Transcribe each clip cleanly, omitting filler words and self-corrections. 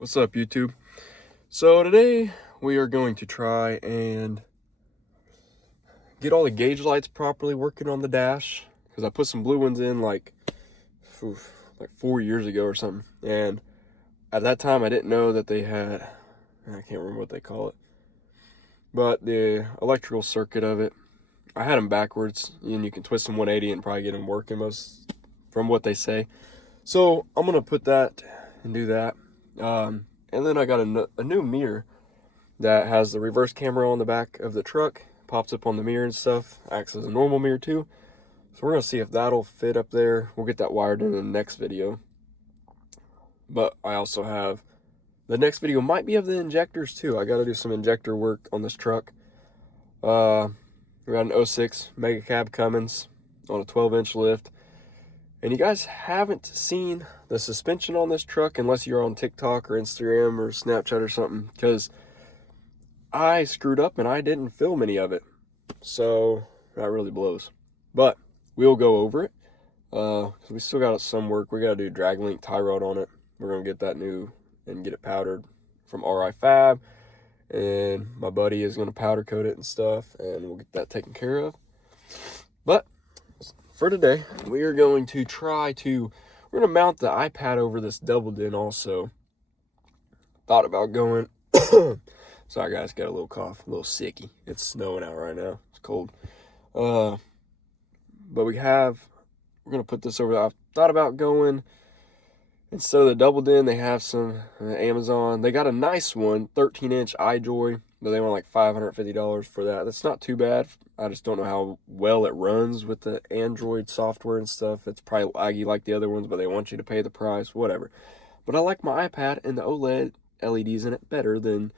What's up, YouTube? So today we are going to try and get all the gauge lights properly working on the dash, because I put some blue ones in like 4 years ago or something, and at that time I didn't know that they had, I can't remember what they call it, but the electrical circuit of it, I had them backwards, and you can twist them 180 and probably get them working most from what they say. So I'm gonna put that and do that. And then I got a new mirror that has the reverse camera on the back of the truck, pops up on the mirror and stuff, acts as a normal mirror too. So we're gonna see if that'll fit up there. We'll get that wired in the next video. But I also have, the next video might be of the injectors too. I gotta do some injector work on this truck. We got an 06 megacab Cummins on a 12-inch lift. And you guys haven't seen the suspension on this truck unless you're on TikTok or Instagram or Snapchat or something, because I screwed up and I didn't film any of it. So that really blows. But we'll go over it. We still got some work. We got to do drag link tie rod on it. We're going to get that new and get it powdered from RI Fab. And my buddy is going to powder coat it and stuff, and we'll get that taken care of. But for today, we are going to we're going to mount the iPad over this double din also. Thought about going, sorry guys, got a little cough, a little sicky. It's snowing out right now, it's cold. But we're going to put this over. I've thought about going, instead of the double din, they have some Amazon. They got a nice one, 13-inch iJoy, but they want like $550 for that. That's not too bad. I just don't know how well it runs with the Android software and stuff. It's probably laggy like the other ones, but they want you to pay the price, whatever. But I like my iPad and the OLED LEDs in it better than,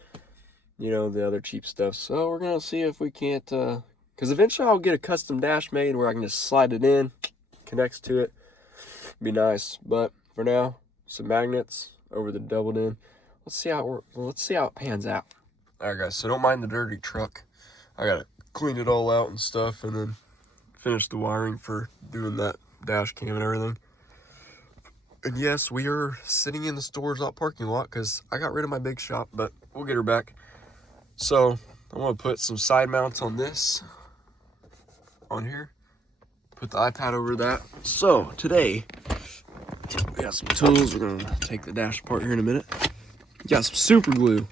the other cheap stuff. So we're going to see if we can't, because eventually I'll get a custom dash made where I can just slide it in, connects to it. Be nice. But for now, some magnets over the double din. Let's see how it pans out. All right, guys, so don't mind the dirty truck. I got to clean it all out and stuff, and then finish the wiring for doing that dash cam and everything. And yes, we are sitting in the store's lot parking lot because I got rid of my big shop, but we'll get her back. So I'm going to put some side mounts on this, on here. Put the iPad over that. So today, we got some tools. We're going to take the dash apart here in a minute. Got some super glue.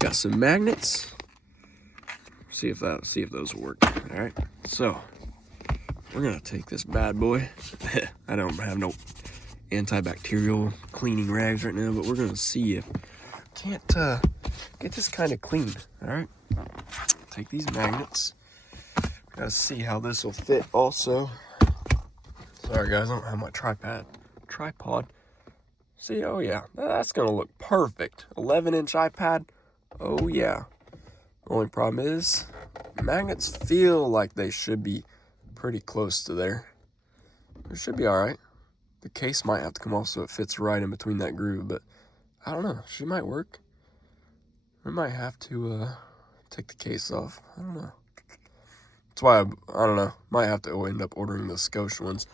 Got some magnets. See if those will work. All right. So we're going to take this bad boy. I don't have no antibacterial cleaning rags right now, but we're going to see if we can't get this kind of clean. All right. Take these magnets. Gotta see how this will fit also. Sorry guys, I don't have my tripod. See, oh yeah, that's gonna look perfect. 11-inch iPad, oh yeah. Only problem is, magnets feel like they should be pretty close to there. It should be all right. The case might have to come off so it fits right in between that groove, but I don't know, she might work. I might have to take the case off, I don't know. That's why I don't know, might have to end up ordering the Scotia ones.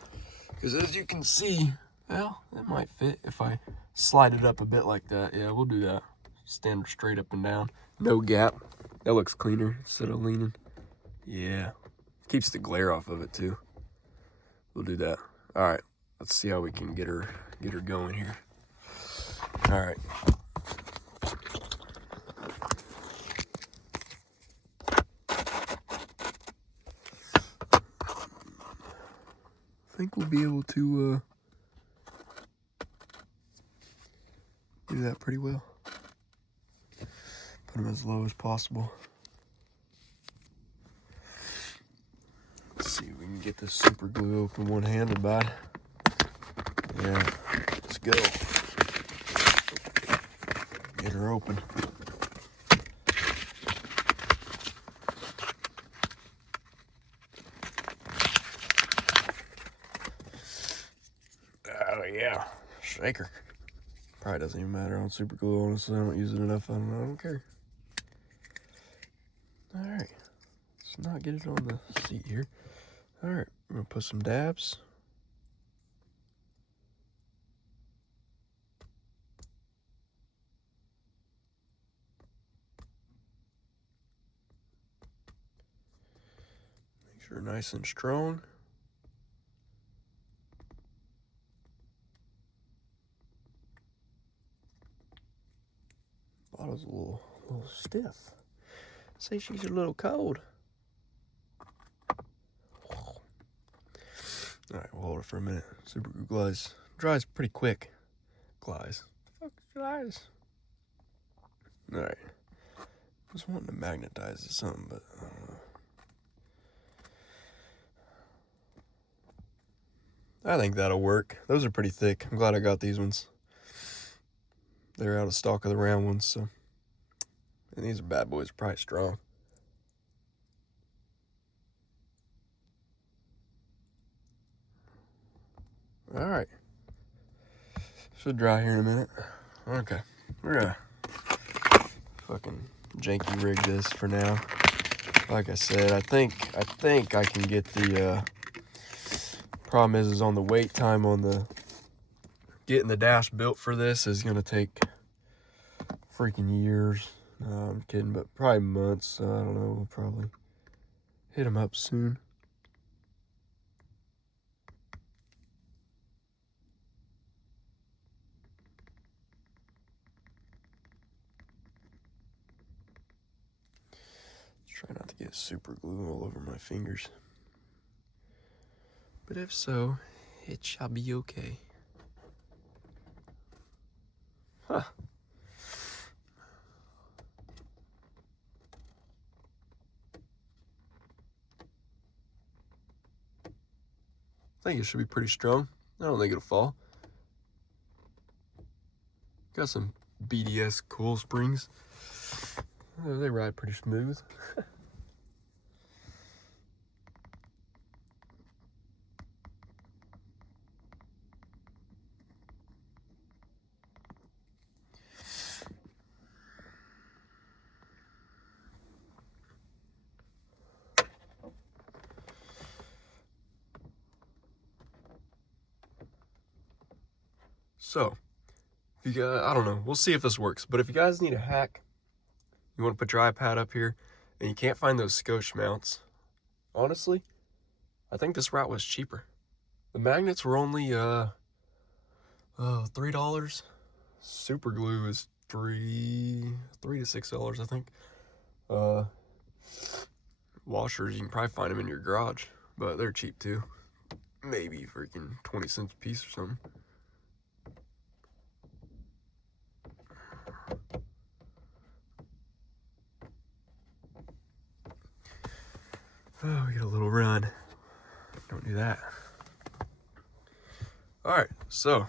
Because as you can see, well, it might fit if I slide it up a bit like that. Yeah, we'll do that. Stand straight up and down. No gap. That looks cleaner instead of leaning. Yeah. Keeps the glare off of it too. We'll do that. All right. Let's see how we can get her going here. All right. I think we'll be able to do that pretty well. Put them as low as possible. Let's see if we can get this super glue open one-handed, bud. Yeah, let's go. Get her open. Oh yeah, shaker. Probably doesn't even matter on super glue, honestly. I don't use it enough. I don't care. All right, let's not get it on the seat here. All right, I'm gonna put some dabs. Sure, nice and strong. Bottle's a little stiff. Say she's a little cold. All right, we'll hold it for a minute. Super glue glides. Dries pretty quick. Glides. Fuck dries. All right. I was wanting to magnetize to something, but I don't know. I think that'll work. Those are pretty thick. I'm glad I got these ones. They're out of stock of the round ones, so. And these are bad boys, probably strong. All right. Should dry here in a minute. Okay. We're gonna fucking janky rig this for now. Like I said, I think I can get the problem is on the wait time on the getting the dash built for this is gonna take freaking years. No, I'm kidding, but probably months. I don't know. We'll probably hit them up soon. Try not to get super glue all over my fingers. But if so, it shall be okay. Huh. I think it should be pretty strong. I don't think it'll fall. Got some BDS coil springs. They ride pretty smooth. So, if you guys, I don't know, we'll see if this works. But if you guys need a hack, you want to put your iPad up here, and you can't find those Scotch mounts, honestly, I think this route was cheaper. The magnets were only $3. Super glue is $3 to $6, I think. Washers, you can probably find them in your garage, but they're cheap too. Maybe freaking 20 cents a piece or something. Oh, we get a little run. Don't do that. All right, so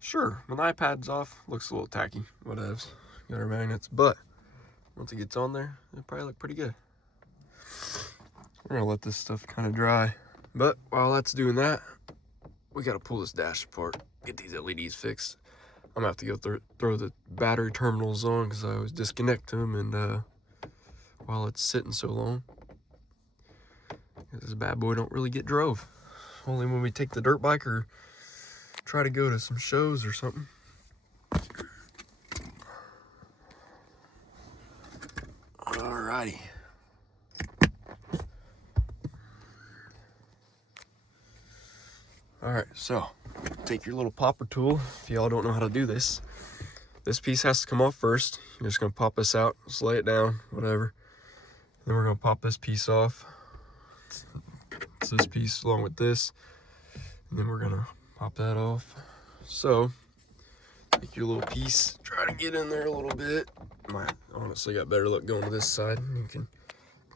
sure, when the iPad's off, looks a little tacky. Whatevs. Got our magnets, but once it gets on there, it'll probably look pretty good. We're gonna let this stuff kind of dry, but while that's doing that, we gotta pull this dash apart, get these LEDs fixed. I'm gonna have to go throw the battery terminals on because I always disconnect them, and while it's sitting so long, this bad boy don't really get drove. Only when we take the dirt bike or try to go to some shows or something. Alrighty. Alright, so take your little popper tool. If y'all don't know how to do this, this piece has to come off first. You're just gonna pop this out, just lay it down, whatever. Then we're gonna pop this piece off. It's this piece along with this. And then we're gonna pop that off. So, take your little piece, try to get in there a little bit. Might honestly got better luck going to this side. You can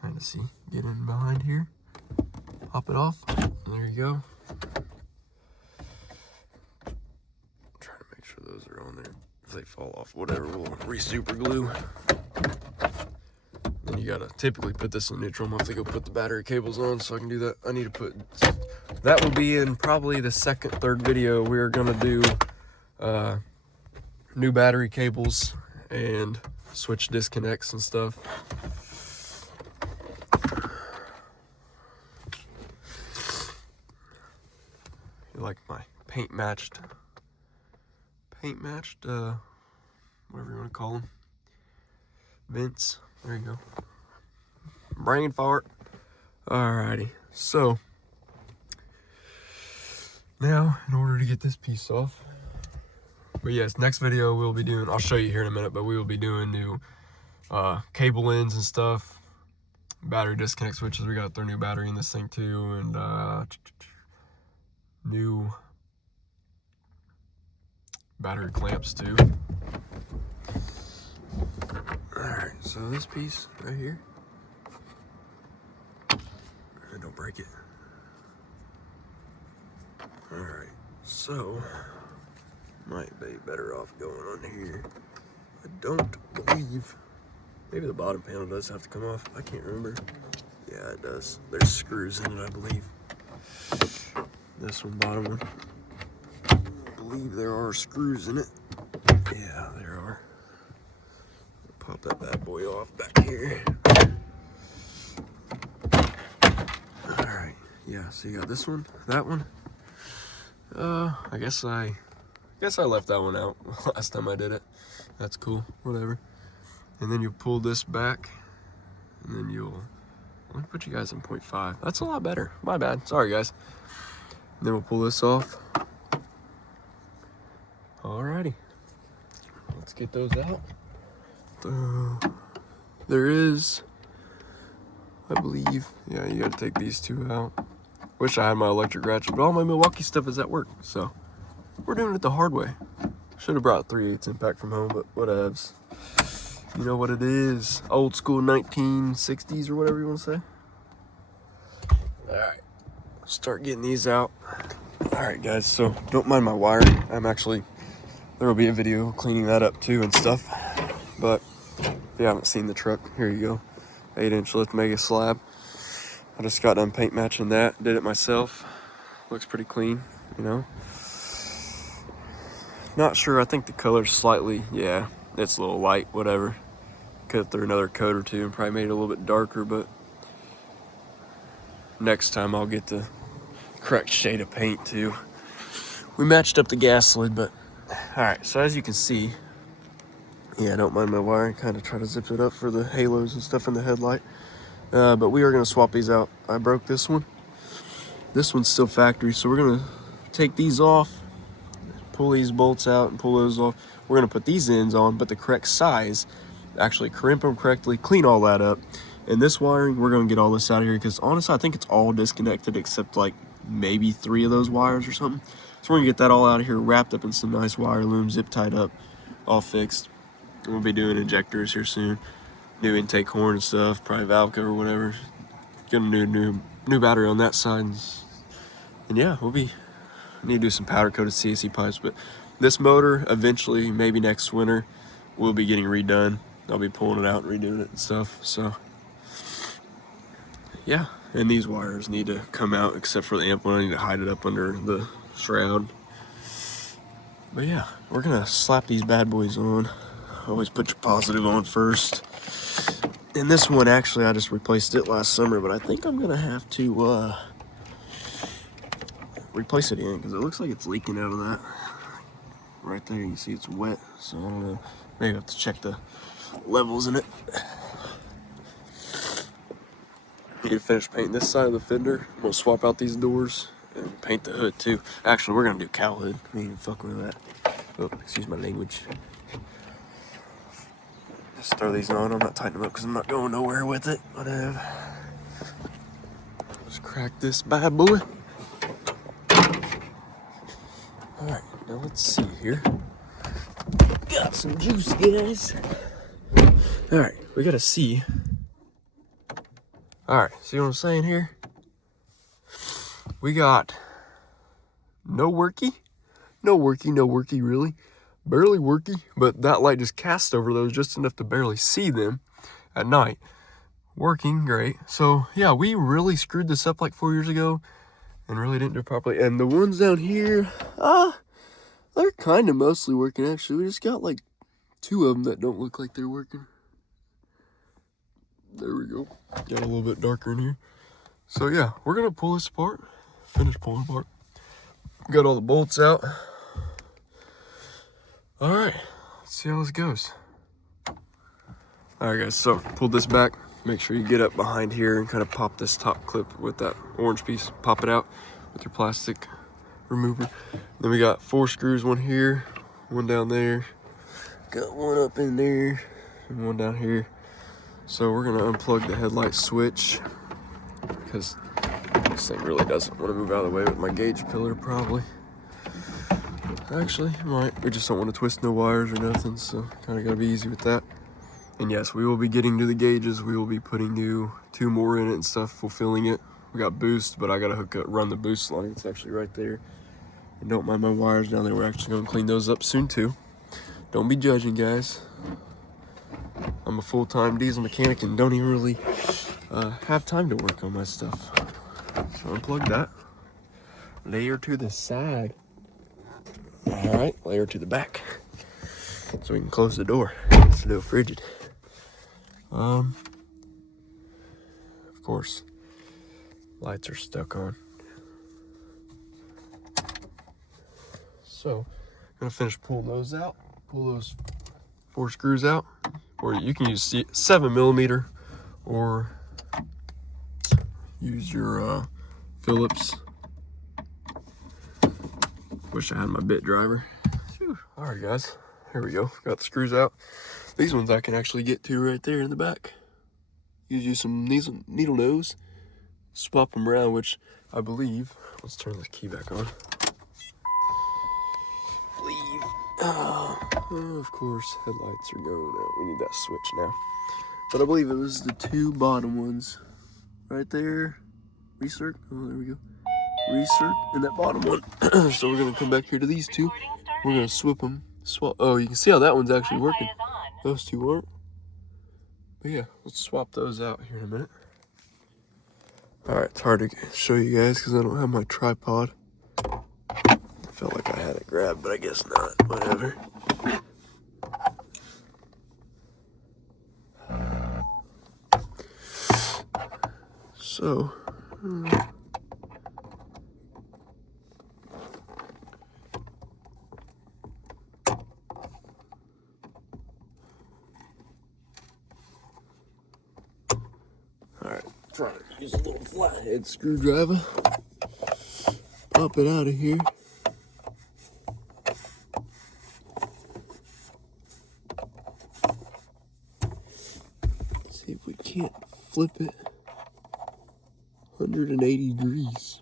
kind of see, get in behind here. Pop it off, and there you go. Try to make sure those are on there. If they fall off, whatever, we'll re-super glue. Then you gotta typically put this in neutral. I'm gonna have to go put the battery cables on so I can do that. I need to put, that will be in probably the second, third video. We're gonna do new battery cables and switch disconnects and stuff. You like my paint matched, whatever you want to call them, vents. There you go. Brain fart. Alrighty, so now in order to get this piece off, but yes, next video we'll be doing, I'll show you here in a minute, but we will be doing new cable ends and stuff, battery disconnect switches. We got to throw new battery in this thing too, and new battery clamps too. Alright, so this piece right here, don't break it. Alright, so might be better off going on here. I don't believe, maybe the bottom panel does have to come off. I can't remember. Yeah, it does. There's screws in it, I believe. This one, bottom one. I believe there are screws in it. Yeah, there are. Pop that bad boy off back here. Alright, yeah, so you got this one, that one. I guess I left that one out last time I did it. That's cool, whatever. And then you pull this back, and then let me put you guys in 0.5. That's a lot better. My bad. Sorry, guys. And then we'll pull this off. Alrighty. Let's get those out. There is, I believe, yeah, you gotta take these two out. Wish I had my electric ratchet, but all my Milwaukee stuff is at work, so we're doing it the hard way. Should have brought 3/8 impact from home, but whatevs. You know what it is. Old school 1960s or whatever you want to say. Alright, start getting these out. Alright guys, so don't mind my wiring. There will be a video cleaning that up too and stuff. But if you haven't seen the truck, here you go. 8-inch lift mega slab. I just got done paint matching that. Did it myself. Looks pretty clean, you know. Not sure, I think the color's slightly, yeah, it's a little light, whatever. Could have threw another coat or two and probably made it a little bit darker, but next time I'll get the correct shade of paint too. We matched up the gas lid, but alright, so as you can see, yeah, don't mind my wiring, kind of try to zip it up for the halos and stuff in the headlight. But we are going to swap these out. I broke this one. This one's still factory, so we're going to take these off, pull these bolts out and pull those off. We're going to put these ends on, but the correct size, actually crimp them correctly, clean all that up. And this wiring, we're going to get all this out of here because honestly, I think it's all disconnected except like maybe 3 of those wires or something. So we're going to get that all out of here, wrapped up in some nice wire loom, zip tied up, all fixed. We'll be doing injectors here soon. New intake horn and stuff, probably valve cover or whatever. Get a new battery on that side. And yeah, need to do some powder coated CAC pipes. But this motor, eventually, maybe next winter, will be getting redone. I'll be pulling it out and redoing it and stuff. So yeah, and these wires need to come out except for the amp one. I need to hide it up under the shroud. But yeah, we're gonna slap these bad boys on. Always put your positive on first. And this one, actually, I just replaced it last summer, but I think I'm gonna have to replace it again because it looks like it's leaking out of that. Right there, you can see it's wet, so I don't know. Maybe I have to check the levels in it. Need to finish painting this side of the fender. I'm gonna swap out these doors and paint the hood too. Actually, we're gonna do cowl hood. I ain't even fucking with that. Oh, excuse my language. Just throw these on. I'm not tightening them up because I'm not going nowhere with it. Whatever. Just crack this bad boy. Alright, now let's see here. Got some juice, guys. Alright, we gotta see. Alright, see what I'm saying here? We got no worky really. Barely worky, but that light just cast over those just enough to barely see them at night. Working great. So yeah, we really screwed this up like 4 years ago and really didn't do it properly. And the ones down here, they're kind of mostly working actually. We just got like 2 of them that don't look like they're working. There we go. Got a little bit darker in here. So yeah, we're gonna pull this apart, finish pulling apart. Got all the bolts out. All right, let's see how this goes. All right guys, so pulled this back. Make sure you get up behind here and kind of pop this top clip with that orange piece. Pop it out with your plastic remover. Then we got 4 screws, one here, one down there. Got one up in there and one down here. So we're gonna unplug the headlight switch because this thing really doesn't want to move out of the way with my gauge pillar probably. Actually, it might. We just don't want to twist no wires or nothing, so kind of gotta be easy with that. And yes, we will be getting to the gauges. We will be putting 2 more in it and stuff, fulfilling it. We got boost, but I gotta run the boost line. It's actually right there. And don't mind my wires down there. We're actually gonna clean those up soon too. Don't be judging, guys. I'm a full-time diesel mechanic and don't even really have time to work on my stuff. So unplug that. Layer to the side. All right, layer to the back. So we can close the door. It's a little frigid. Of course, lights are stuck on. So, I'm gonna finish pulling those out. Pull those 4 screws out, or you can use 7mm, or use your Phillips. Wish I had my bit driver. Whew. All right, guys, here we go. Got the screws out. These ones I can actually get to right there in the back. Use some needle nose, swap them around, which I believe. Let's turn this key back on. Of course, headlights are going out. We need that switch now. But I believe it was the 2 bottom ones right there. Recirc. Oh, there we go. Recirc and that bottom one. So we're gonna come back here to these 2. We're gonna swap them. Oh, you can see how that one's actually working. Those 2 aren't. But yeah, let's swap those out here in a minute. All right, it's hard to show you guys because I don't have my tripod. I felt like I had it grabbed, but I guess not. Whatever. So, alright, trying to use a little flathead screwdriver. Pop it out of here. See if we can't flip it 180 degrees.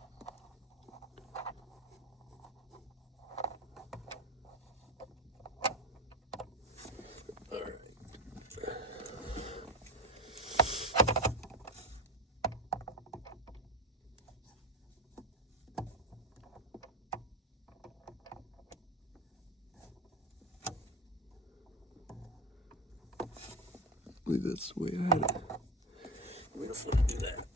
I believe that's the way I had it. We don't want to do that.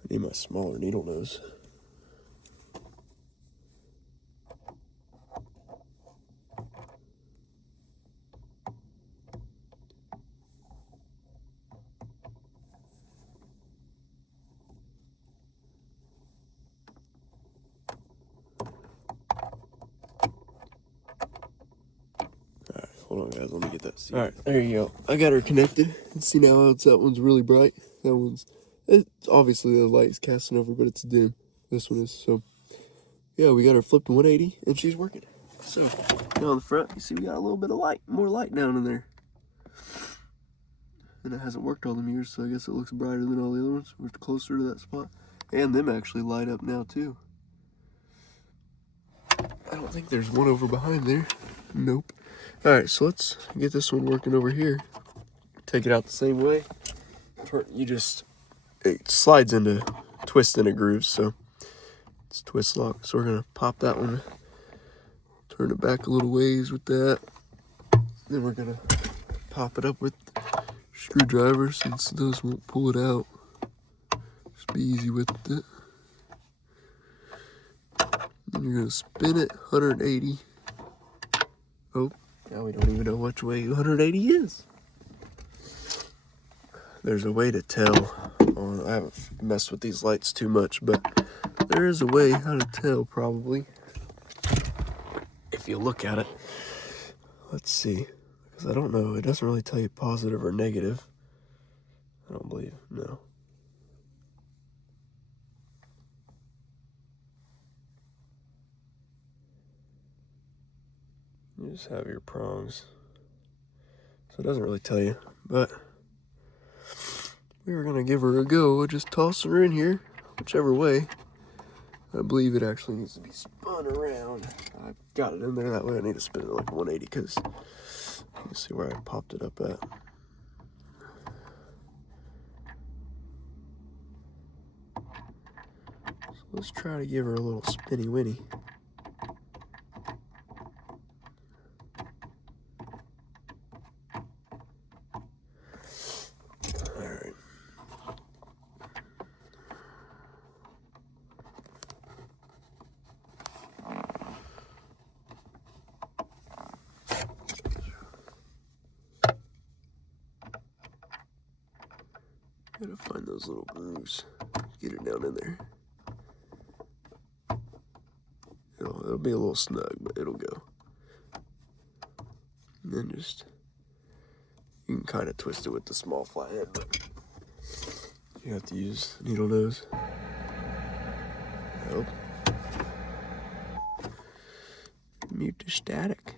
I need my smaller needle nose. Hold on, guys. Let me get that seat. All right, there you go. I got her connected. And see now how that one's really bright. That one's, it's obviously the light's casting over, but it's dim. This one is. So, yeah, we got her flipped to 180, and she's working. So, now on the front, you see we got a little bit of light, more light down in there. And it hasn't worked all the years, so I guess it looks brighter than all the other ones. We're closer to that spot. And them actually light up now, too. I don't think there's one over behind there. Nope. Alright, so let's get this one working over here. Take it out the same way. It slides into, twist into grooves, so it's twist lock. So we're going to pop that one, turn it back a little ways with that. Then we're going to pop it up with screwdriver since those won't pull it out. Just be easy with it. Then you're going to spin it 180. Oh, now we don't even know which way 180 is. there's a way to tell. I haven't messed with these lights too much, but there is a way how to tell probably. If you look at it. Let's see. Because I don't know. It doesn't really tell you positive or negative. I don't believe. No. You just have your prongs. So it doesn't really tell you. But we were going to give her a go. Just tossing her in here. Whichever way. I believe it actually needs to be spun around. I got it in there that way. I need to spin it like 180 because you can see where I popped it up at. So let's try to give her a little spinny winny. Alright. Gotta find those little grooves. Get her down in there. It'll be a little snug, but it'll go. And then just, you can kind of twist it with the small flathead, but you have to use needle nose. Nope. Mute the static.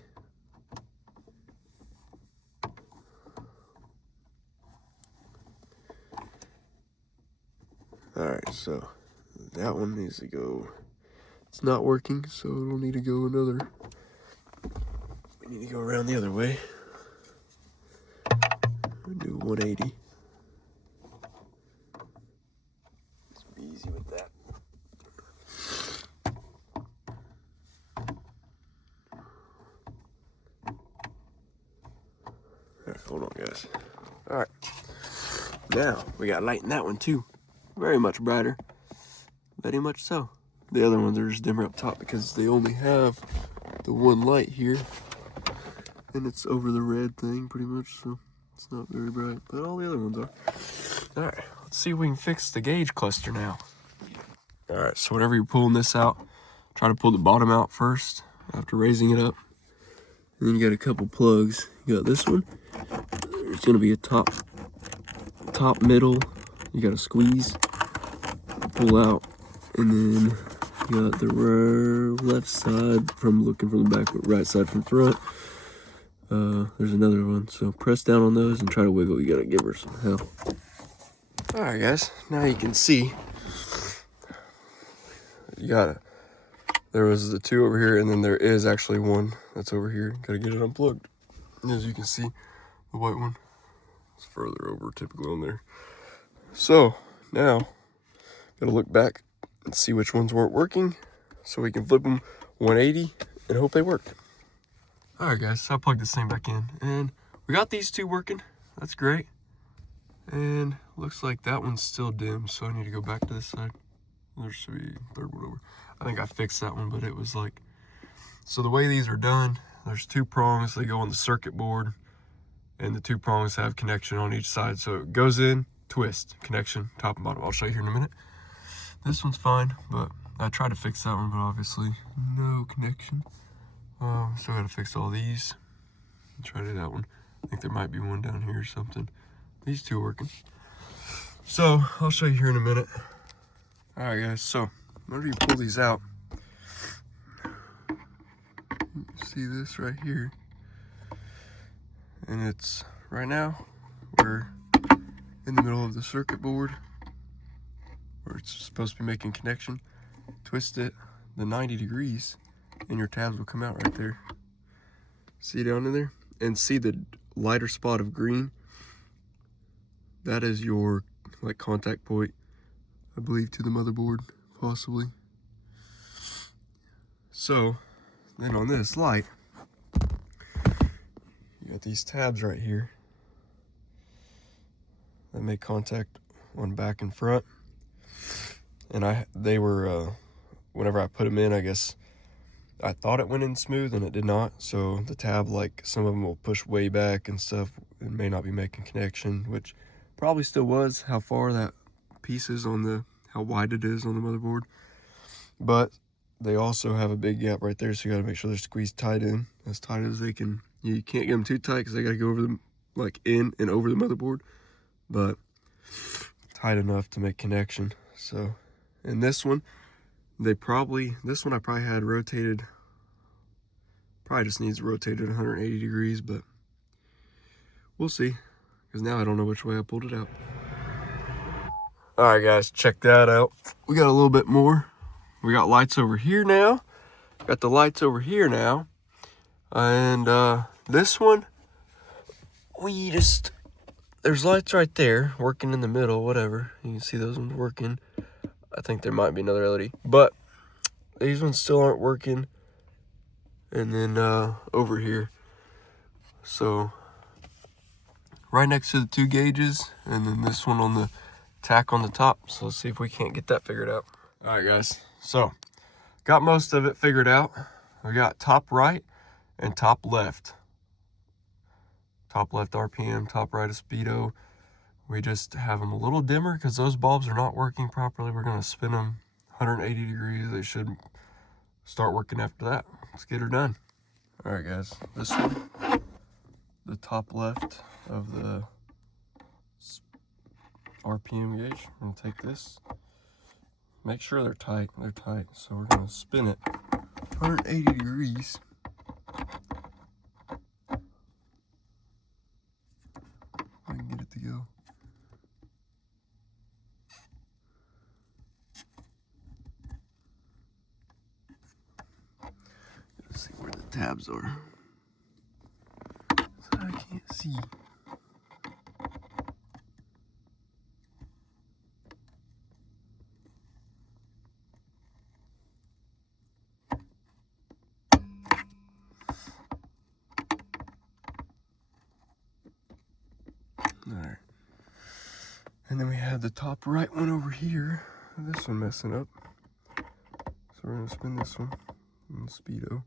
Alright, so that one needs to go. It's not working, so it'll need to go another. We need to go around the other way. We'll do 180. Let's be easy with that. Alright, hold on, guys. Alright. Now, we got light in that one, too. Very much brighter. Very much so. The other ones are just dimmer up top because they only have the one light here. And it's over the red thing, pretty much, so it's not very bright. But all the other ones are. Alright, let's see if we can fix the gauge cluster now. Alright, so whenever you're pulling this out, try to pull the bottom out first after raising it up. And then you got a couple plugs. You got this one. There's going to be a top, middle. You got to squeeze, pull out, and then you got the left side from looking from the back, but right side from front. There's another one. So press down on those and try to wiggle. You got to give her some help. All right, guys. Now you can see. You got it. There was the two over here, and then there is actually one that's over here. Got to get it unplugged. And as you can see, the white one is further over, typically on there. So now, gotta look back and see which ones weren't working, so we can flip them 180 and hope they work. All right, guys. So I plugged this thing back in, and we got these two working. That's great. And looks like that one's still dim, so I need to go back to this side. There should be a third one over. I think I fixed that one, but it was like, so the way these are done, there's two prongs. They go on the circuit board, and the two prongs have connection on each side. So it goes in, twist, connection, top and bottom. I'll show you here in a minute. This one's fine, but I tried to fix that one, but obviously no connection. So I gotta fix all these. Try to do that one. I think there might be one down here or something. These two are working. So I'll show you here in a minute. All right, guys, so whenever you pull these out, you see this right here. And it's, right now, we're in the middle of the circuit board where it's supposed to be making connection. Twist it the 90 degrees and your tabs will come out right there. See down in there? And see the lighter spot of green? That is your like contact point, I believe, to the motherboard, possibly. So then on this light, you got these tabs right here that make contact on back and front. And they were, whenever I put them in, I guess I thought it went in smooth and it did not. So the tab, like some of them will push way back and stuff. It may not be making connection, which probably still was how far that piece is on the, how wide it is on the motherboard. But they also have a big gap right there, so you gotta make sure they're squeezed tight in, as tight as they can. You can't get them too tight because they gotta go over them, like in and over the motherboard, but tight enough to make connection. So, and this one, this one I probably had rotated, probably just needs rotated 180 degrees, but we'll see, because now I don't know which way I pulled it out. All right, guys, check that out. We got a little bit more. We got lights over here now. Got the lights over here now. And this one, there's lights right there working in the middle, whatever. You can see those ones working. I think there might be another LED, but these ones still aren't working. And then over here, so right next to the 2 gauges, and then this one on the tack on the top. So let's see if we can't get that figured out. All right, guys, so got most of it figured out. We got top right and top left. Top left RPM, top right is speedo. We just have them a little dimmer because those bulbs are not working properly. We're gonna spin them 180 degrees. They should start working after that. Let's get her done. All right, guys, this one, the top left of the RPM gauge. I'm gonna take this. Make sure they're tight. They're tight. So we're gonna spin it 180 degrees. I can get it to go. Let's see where the tabs are. So I can't see. Alright. And then we have the top right one over here. This one messing up. So we're gonna spin this one in speedo.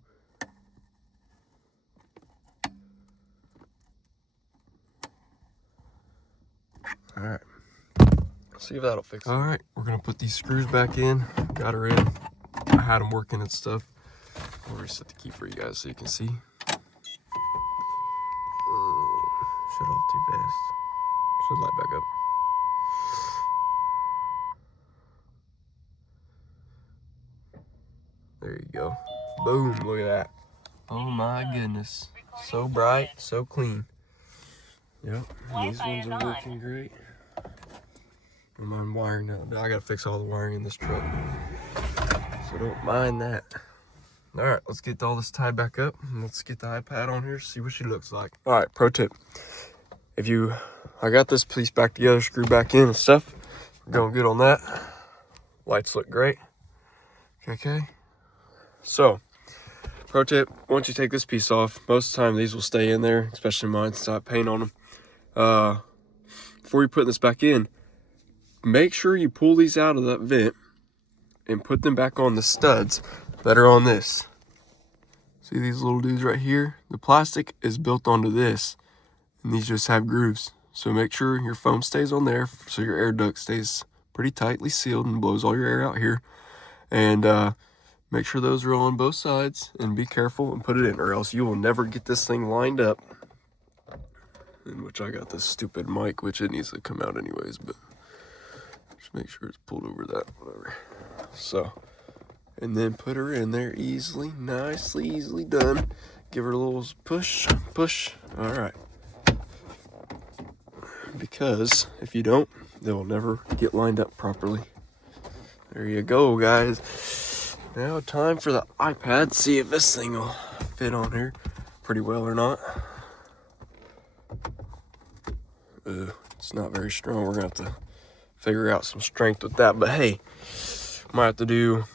Alright. See if that'll fix it. Alright, we're gonna put these screws back in. Got her in. I had them working and stuff. I'll reset the key for you guys so you can see. Shut off too fast. Should light back up. There you go. Boom, look at that. Oh my goodness. So bright, so clean. Yep, these ones are working great. Don't mind wiring now. I gotta fix all the wiring in this truck, so don't mind that. All right, let's get all this tied back up, and let's get the iPad on here, see what she looks like. All right, pro tip. I got this piece back together, screwed back in and stuff. We're going good on that. Lights look great. Okay. So, pro tip, once you take this piece off, most of the time these will stay in there, especially mine, since I have paint on them. Before you put this back in, make sure you pull these out of that vent and put them back on the studs that are on this. See these little dudes right here? The plastic is built onto this, and these just have grooves. So make sure your foam stays on there so your air duct stays pretty tightly sealed and blows all your air out here. And make sure those are on both sides, and be careful and put it in, or else you will never get this thing lined up. In which I got this stupid mic, which it needs to come out anyways, but just make sure it's pulled over that, whatever. So, and then put her in there easily, nicely, easily done. Give her a little push, push. All right. Because if you don't, they will never get lined up properly. There you go, guys. Now time for the iPad. See if this thing will fit on here pretty well or not. It's not very strong. We're gonna have to figure out some strength with that. But hey, might have to do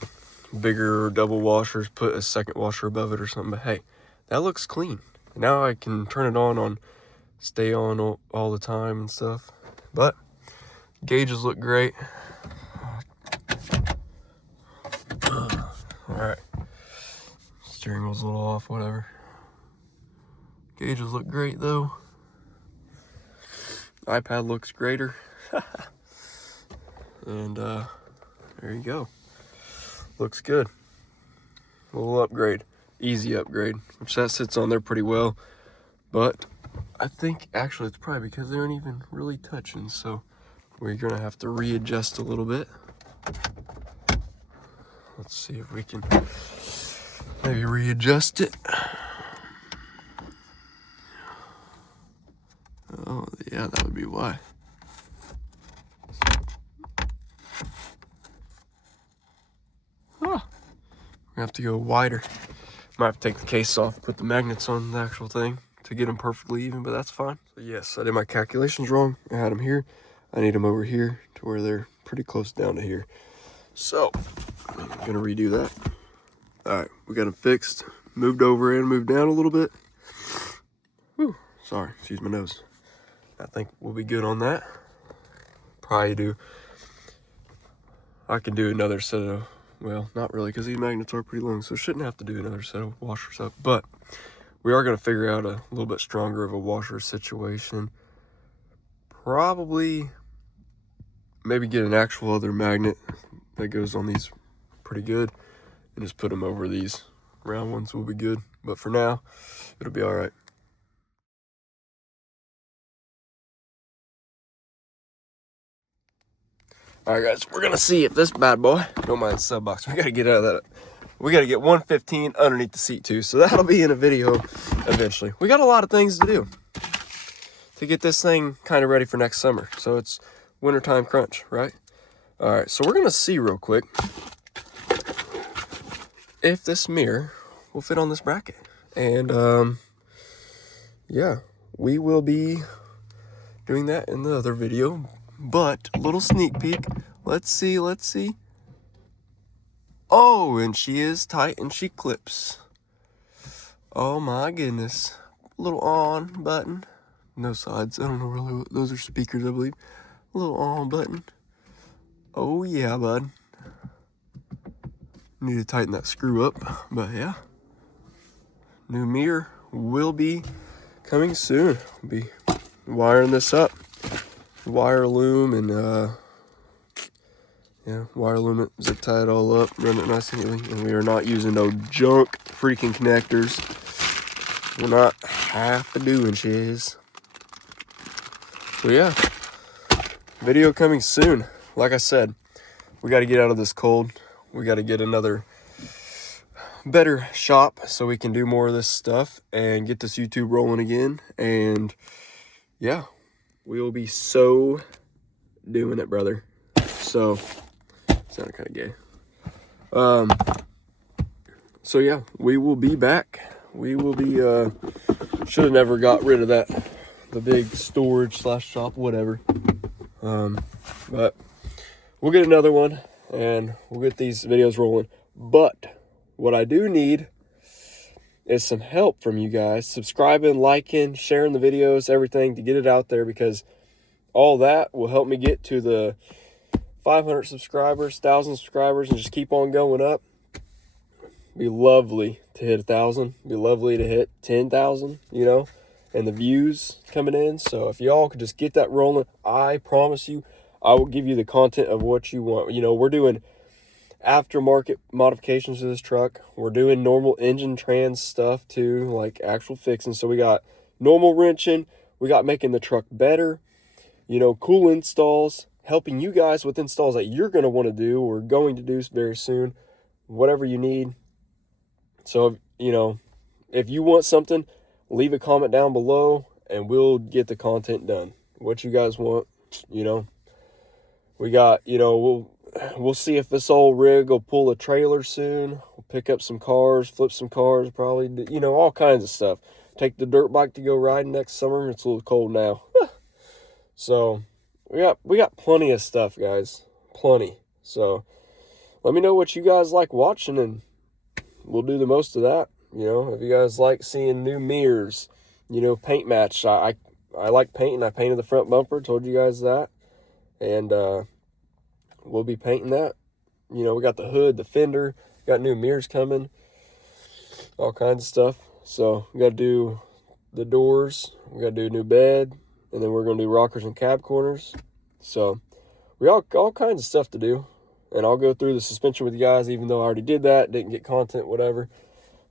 bigger double washers, put a second washer above it or something. But hey, that looks clean. Now I can turn it on stay on all the time and stuff. But gauges look great. Alright, steering wheel's a little off, whatever. Gauges look great though. iPad looks greater. And there you go. Looks good. A little upgrade. Easy upgrade. Which that sits on there pretty well. But I think actually it's probably because they aren't even really touching. So we're going to have to readjust a little bit. Let's see if we can maybe readjust it. Oh, yeah, that would be why. Huh. We have to go wider. Might have to take the case off, put the magnets on the actual thing to get them perfectly even, but that's fine. So yes, I did my calculations wrong. I had them here. I need them over here to where they're pretty close down to here. So I'm gonna redo that. All right, we got them fixed. Moved over and moved down a little bit. Whew, sorry, excuse my nose. I think we'll be good on that. Probably do. I can do another set of, well, not really, because these magnets are pretty long, so shouldn't have to do another set of washers up. But we are going to figure out a little bit stronger of a washer situation. Probably maybe get an actual other magnet that goes on these pretty good and just put them over these round ones will be good. But for now, it'll be all right. All right, guys, we're gonna see if this bad boy, don't mind the sub box, we gotta get out of that. We gotta get 115 underneath the seat too, so that'll be in a video eventually. We got a lot of things to do to get this thing kind of ready for next summer. So it's wintertime crunch, right? All right, so we're gonna see real quick if this mirror will fit on this bracket. And yeah, we will be doing that in the other video. But a little sneak peek. Let's see. Oh, and she is tight and she clips. Oh my goodness. Little on button. No sides. I don't know really. Those are speakers, I believe. Little on button. Oh yeah, bud. Need to tighten that screw up. But yeah. New mirror will be coming soon. We'll be wiring this up. Wire loom and yeah, wire loom it, zip tie it all up, run it nice and neatly. And we are not using no junk freaking connectors. We're not half a doing shiz. So yeah, video coming soon. Like I said, we got to get out of this cold. We got to get another better shop so we can do more of this stuff and get this YouTube rolling again. And yeah, we will be so doing it, brother. So, sounded kind of gay. So yeah, we will be back. We will be, should have never got rid of that, the big storage / shop, whatever. But we'll get another one and we'll get these videos rolling. But what I do need is some help from you guys. Subscribing, liking, sharing the videos, everything to get it out there, because all that will help me get to the 500 subscribers, 1,000 subscribers, and just keep on going up. Be lovely to hit 1,000. Be lovely to hit 10,000, you know, and the views coming in. So if y'all could just get that rolling, I promise you, I will give you the content of what you want. You know, we're doing aftermarket modifications to this truck. We're doing normal engine trans stuff too, like actual fixing. So we got normal wrenching. We got making the truck better. You know, cool installs, helping you guys with installs that you're going to want to do or going to do very soon, whatever you need. So, you know, if you want something, leave a comment down below and we'll get the content done. What you guys want, you know. We got, you know, we'll see if this old rig will pull a trailer soon. We'll pick up some cars, flip some cars, probably, you know, all kinds of stuff. Take the dirt bike to go riding next summer. It's a little cold now. So we got plenty of stuff, guys. Plenty. So let me know what you guys like watching and we'll do the most of that. You know, if you guys like seeing new mirrors, you know, paint match. I like painting. I painted the front bumper, told you guys that. And we'll be painting that. You know, we got the hood, the fender, got new mirrors coming, all kinds of stuff. So we got to do the doors. We got to do a new bed, and then we're going to do rockers and cab corners. So we all kinds of stuff to do, and I'll go through the suspension with you guys, even though I already did that, didn't get content, whatever.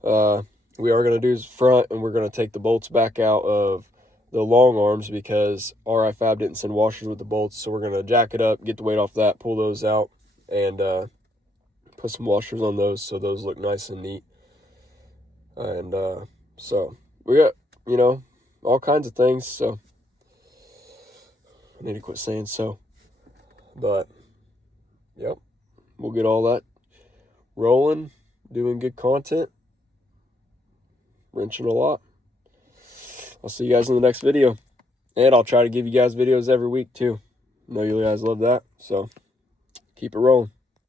We are going to do is front, and we're going to take the bolts back out of the long arms because RI Fab didn't send washers with the bolts, so we're going to jack it up, get the weight off that, pull those out, and put some washers on those so those look nice and neat. And so we got, you know, all kinds of things. So I need to quit saying so. But yep, we'll get all that rolling, doing good content, wrenching a lot. I'll see you guys in the next video. And I'll try to give you guys videos every week too. I know you guys love that. So keep it rolling.